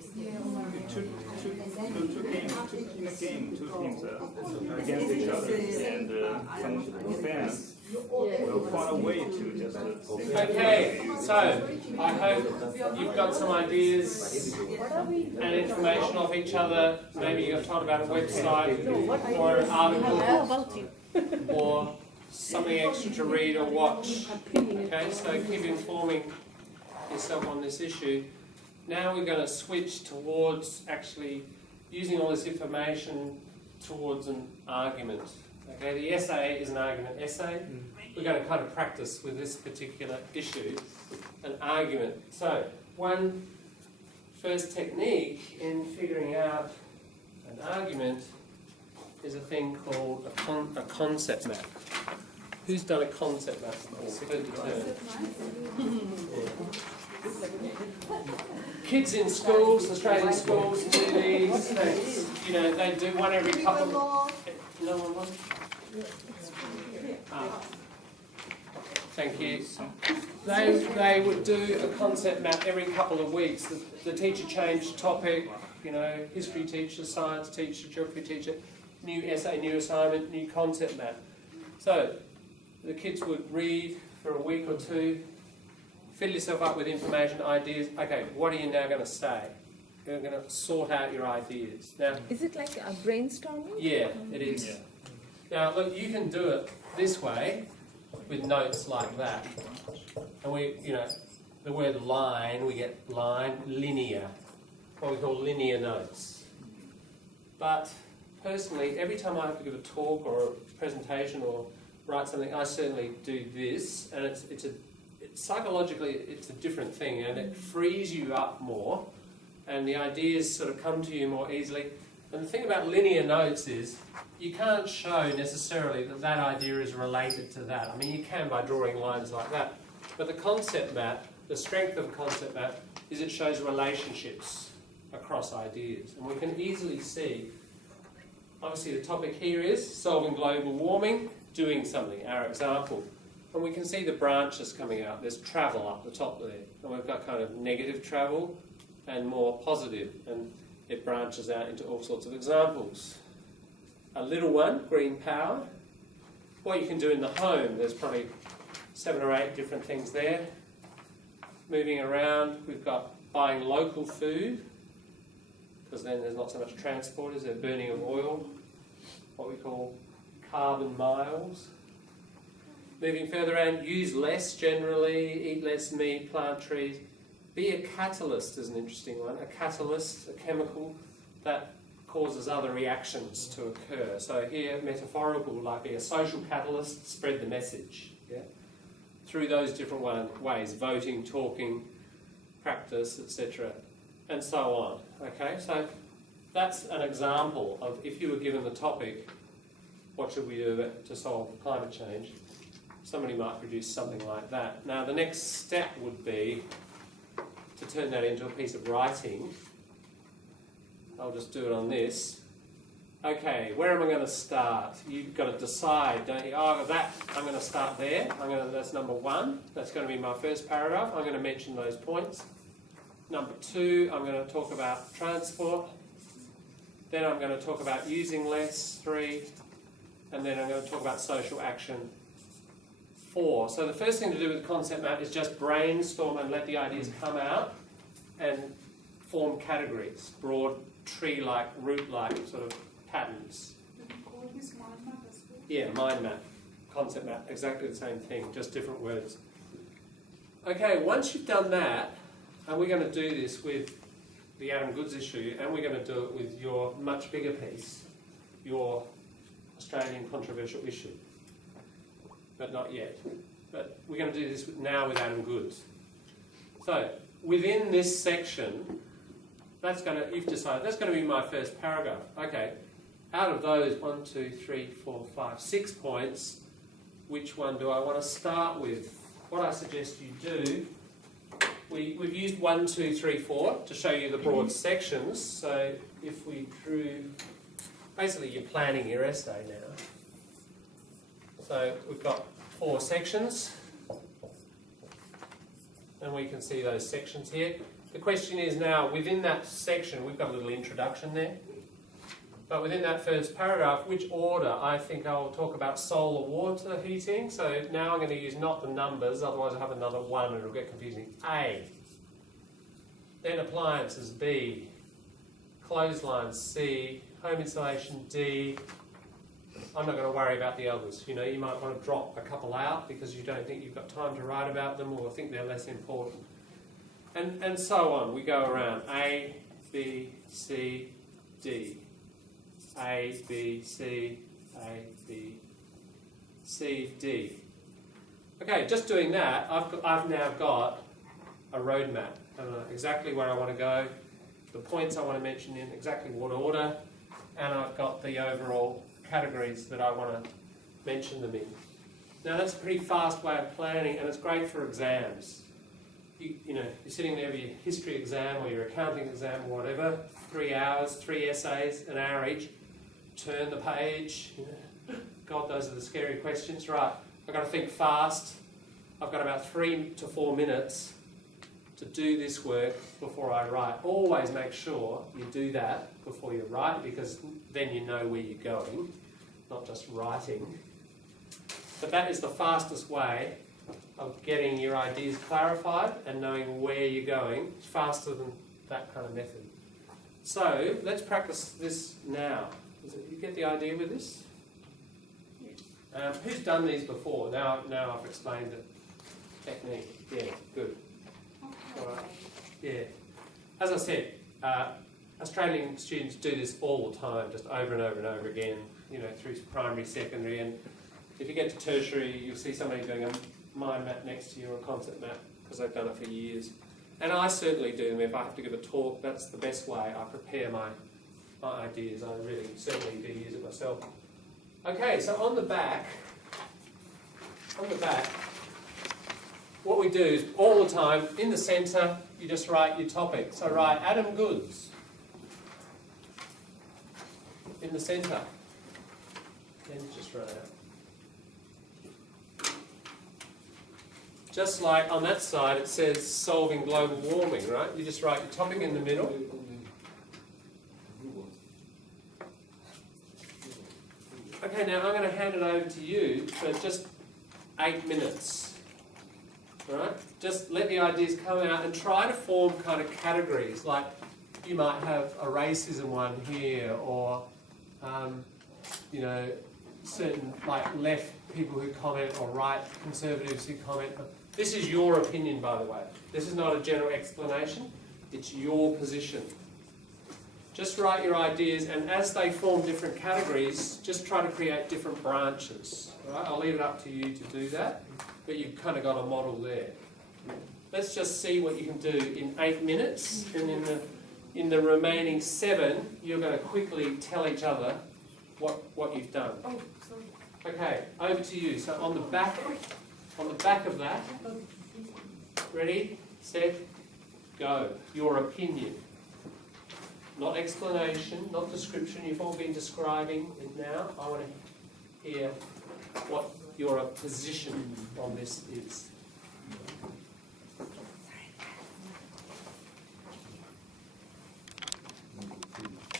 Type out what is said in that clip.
two teams against each other, and some fans will find a way to just. Okay, so I hope you've got some ideas and information of each other. Maybe you're told about a website or an article or something extra to read or watch. Okay, so keep informing yourself on this issue. Now we're going to switch towards actually using all this information towards an argument. Okay, the essay is an argument essay. We're going to kind of practice with this particular issue, an argument. So, one first technique in figuring out an argument is a thing called a concept map. Who's done a concept map before? Kids in schools, Australian schools, do these. They do one every couple of... No one wants? Thank you. They would do a concept map every couple of weeks. The teacher changed topic, history teacher, science teacher, geography teacher, new essay, new assignment, new concept map. So the kids would read for a week or two, fill yourself up with information, ideas. Okay, what are you now going to say? You're going to sort out your ideas. Now, is it like a brainstorming? Yeah, it is. Yeah. Now, look, you can do it this way with notes like that. And the word line, we get line, linear, what we call linear notes. But personally, every time I have to give a talk or a presentation or write something, I certainly do this, and psychologically it's a different thing, and it frees you up more, and the ideas sort of come to you more easily. And the thing about linear notes is you can't show necessarily that idea is related to that. I mean, you can by drawing lines like that. But the concept map, the strength of a concept map is it shows relationships across ideas. And we can easily see, obviously the topic here is solving global warming, doing something, our example. And we can see the branches coming out. There's travel up the top there. And we've got kind of negative travel and more positive. And it branches out into all sorts of examples. A little one, green power. What you can do in the home, there's probably 7 or 8 different things there. Moving around, we've got buying local food, because then there's not so much transport, is there? Burning of oil, what we call carbon miles. Moving further around, use less generally, eat less meat, plant trees. Be a catalyst is an interesting one. A catalyst, a chemical that causes other reactions to occur. So here, metaphorical, like be a social catalyst, spread the message. Yeah? Through those different ways, voting, talking, practice, etc. and so on. Okay, so that's an example of if you were given the topic, what should we do to solve climate change? Somebody might produce something like that. Now the next step would be to turn that into a piece of writing. I'll just do it on this. Okay, where am I going to start? You've got to decide, don't you? Oh, I'm going to start there. That's number 1. That's going to be my first paragraph. I'm going to mention those points. Number 2, I'm going to talk about transport. Then I'm going to talk about using less, 3. And then I'm going to talk about social action, 4. So the first thing to do with the concept map is just brainstorm and let the ideas come out and form categories, broad tree-like, root-like sort of patterns. You call this mind map as well? Yeah, mind map, concept map, exactly the same thing, just different words. Okay, once you've done that, and we're going to do this with the Adam Goodes issue, and we're going to do it with your much bigger piece, your Australian controversial issue. But not yet. But we're going to do this now with Adam Goodes. So, within this section, you've decided that's going to be my first paragraph. Okay, out of those 1, 2, 3, 4, 5, 6 points, which one do I want to start with? What I suggest you do, we've used 1, 2, 3, 4 to show you the broad sections. So if we drew, basically you're planning your essay now. So we've got 4 sections, and we can see those sections here. the question is now, within that section, we've got a little introduction there. But within that first paragraph, which order? I think I'll talk about solar water heating. So now I'm going to use not the numbers, otherwise I'll have another one and it'll get confusing. A. Then appliances, B. Clotheslines, C. Home insulation, D. I'm not going to worry about the others. You know, you might want to drop a couple out because you don't think you've got time to write about them or think they're less important. And so on. We go around A, B, C, D. A, B, C, A, B, C, D. Okay, just doing that, I've now got a roadmap. I know exactly where I want to go, the points I want to mention in exactly what order, and I've got the overall categories that I want to mention them in. Now that's a pretty fast way of planning, and it's great for exams. You know, you're sitting there with your history exam or your accounting exam or whatever, 3 hours, 3 essays, an hour each. Turn the page. God, those are the scary questions. Right, I've got to think fast. I've got about 3 to 4 minutes to do this work before I write. Always make sure you do that before you write, because then you know where you're going, not just writing. But that is the fastest way of getting your ideas clarified and knowing where you're going. It's faster than that kind of method. So let's practice this now. You get the idea with this? Who's done these before? Now I've explained the technique. Yeah, good. All right. Yeah. As I said, Australian students do this all the time, just over and over and over again, you know, through primary, secondary, and if you get to tertiary, you'll see somebody doing a mind map next to you or a concept map, because they've done it for years. And I certainly do them. If I have to give a talk, that's the best way I prepare my ideas. I really certainly do use it myself. Okay, so on the back, what we do is all the time, in the centre, you just write your topic. So write Adam Goods in the centre. Then just write out. Just like on that side it says solving global warming, right? You just write your topic in the middle. Okay, now I'm going to hand it over to you for just 8 minutes. Right? Just let the ideas come out and try to form kind of categories. Like you might have a racism one here, or you know, certain like left people who comment or right conservatives who comment. This is your opinion, by the way. This is not a general explanation. It's your position. Just write your ideas, and as they form different categories, just try to create different branches. Right? I'll leave it up to you to do that, but you've kind of got a model there. Let's just see what you can do in 8 minutes, and in the remaining 7, you're going to quickly tell each other what you've done. Oh, sorry. Okay, over to you. So on the back of that, ready, set, go. Your opinion. Not explanation, not description. You've all been describing it now. I want to hear what your position on this is.